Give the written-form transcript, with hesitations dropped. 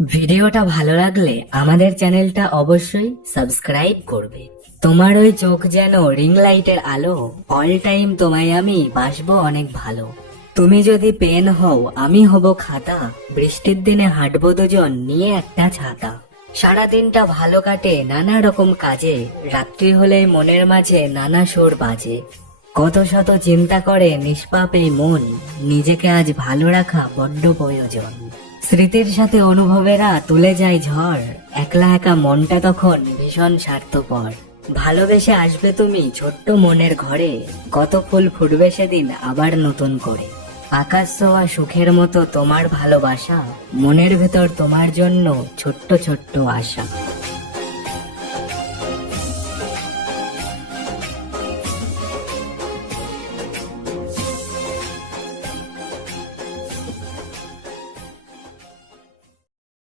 ভিডিওটা ভালো লাগলে আমাদের চ্যানেলটা অবশ্যই সাবস্ক্রাইব করবে। তোমার ওই চোখ যেন রিং লাইটের আলো, অল টাইম তোমায় আমি বাসবো অনেক ভালো। তুমি যদি পেন হও আমি হব খাতা, বৃষ্টির দিনে হাঁটবো দুজন নিয়ে একটা ছাতা। সারাদিনটা ভালো কাটে নানা রকম কাজে, রাত্রি হলে মনের মাঝে নানা সুর বাজে। কত শত চিন্তা করে নিষ্পাপ এই মন, নিজেকে আজ ভালো রাখা বড্ড প্রয়োজন। স্মৃতির সাথে অনুভবেরা তুলে যায় ঝড়, একলা একা মনটা তখন ভীষণ স্বার্থপর। ভালোবেসে আসবে তুমি ছোট্ট মনের ঘরে, কত ফুল ফুটবে সেদিন আবার নতুন করে। আকাশ ছোঁয়া সুখের মতো তোমার ভালোবাসা, মনের ভেতর তোমার জন্য ছোট্ট ছোট্ট আশা।